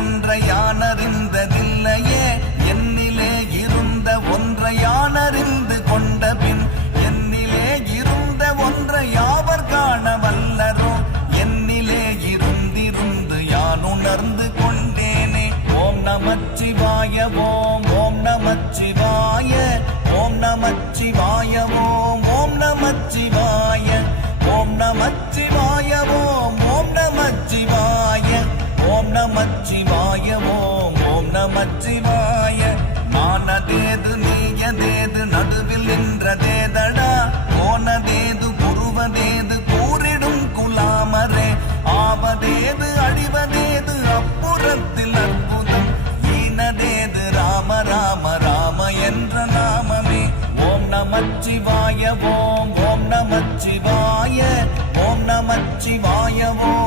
ஒன்றை யானறிந்ததில்லையே என்னிலே இருந்த ஒன்றை யானறிந்து கொண்ட பின் என்னிலே இருந்த ஒன்றை யாவர் காண வல்லரோ என்னிலே இருந்திருந்து யான் உணர்ந்து கொண்டேனே. ஓம் நமச்சிவாய ஓம் ஓம் நமச்சிவாய ஓம் நமச்சிவாய ஓம் ஓம் நமச்சிவாய ஓம் நமச்சிவாய ஓம் ஓம் நமச்சிவாய ஓம் நமச்சிவாய ஓம் ஓம் நமச்சிவாய. மானதேது நீயதேது நடுவில் நின்றதேதடா போனதேது புருவதேது கூறிடும் குலாமரே ஆவதேது அழிவதேது அப்புறத்தில் அற்புதம் ஈனதேது ராம ராம ராம என்ற நாமமே. ஓம் நமச்சிவாய ஓம் ஓம் நமச்சிவாய ஓம் நமச்சிவாய ஓம்